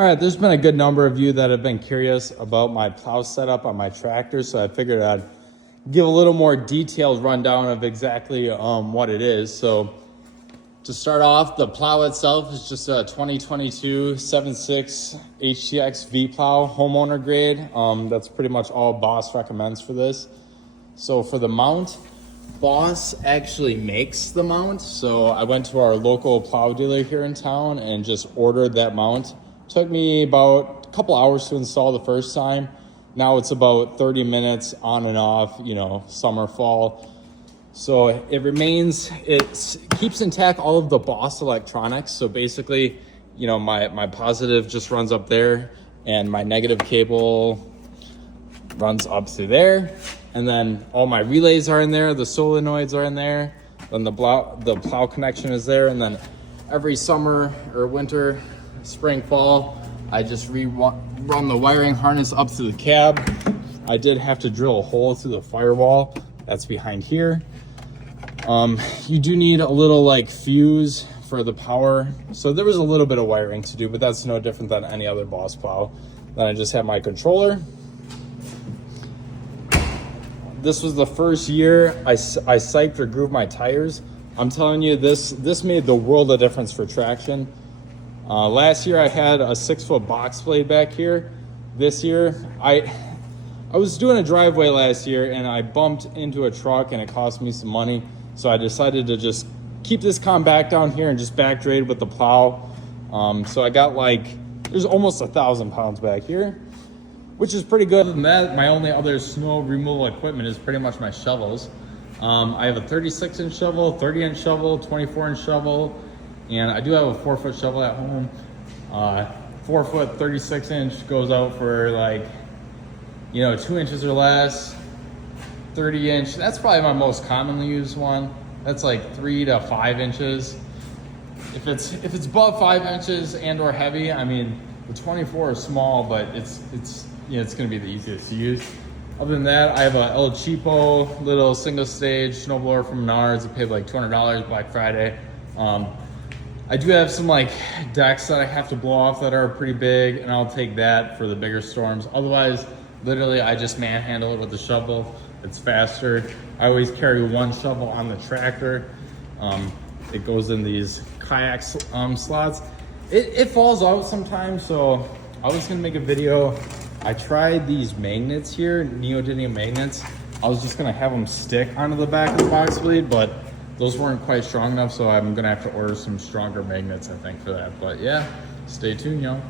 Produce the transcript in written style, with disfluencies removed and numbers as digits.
All right, there's been a good number of you that have been curious about my plow setup on my tractor, so I figured I'd give a little more detailed rundown of exactly what it is. So to start off, the plow itself is just a 2022 7.6 HTX V plow, homeowner grade. That's pretty much all Boss recommends for this. So for the mount, Boss actually makes the mount. So I went to our local plow dealer here in town and just ordered that mount. Took me about a couple hours to install the first time. Now it's about 30 minutes on and off, summer, fall. So it keeps intact all of the Boss electronics. So basically, my positive just runs up there and my negative cable runs up through there. And then all my relays are in there, the solenoids are in there, then the plow connection is there. And then every summer or winter, spring, fall, I just run the wiring harness up to the cab. I did have to drill a hole through the firewall that's behind here. You do need a little fuse for the power. So there was a little bit of wiring to do, but that's no different than any other Boss plow. Then I just have my controller. This was the first year I siped or grooved my tires. I'm telling you, this made the world of difference for traction. Last year I had a 6-foot box blade back here. This year, I was doing a driveway last year and I bumped into a truck and it cost me some money. So I decided to just keep this compact down here and just back trade with the plow. So I got there's almost 1,000 pounds back here, which is pretty good. Other than that, my only other snow removal equipment is pretty much my shovels. I have a 36-inch shovel, 30-inch shovel, 24-inch shovel, and I do have a 4-foot shovel at home. 4-foot, 36-inch goes out for 2 inches or less. 30-inch, that's probably my most commonly used one. That's 3 to 5 inches. If it's above 5 inches and or heavy, I mean, the 24 is small, but it's gonna be the easiest to use. Other than that, I have a El Cheapo little single stage snowblower from Menards. I paid $200 Black Friday. I do have some decks that I have to blow off that are pretty big, and I'll take that for the bigger storms. Otherwise, literally, I just manhandle it with the shovel. It's faster. I always carry one shovel on the tractor. It goes in these kayak slots. It falls out sometimes, so I was gonna make a video. I tried these magnets here, neodymium magnets. I was just gonna have them stick onto the back of the box blade, but those weren't quite strong enough, so I'm gonna have to order some stronger magnets, I think, for that. But yeah, stay tuned, y'all.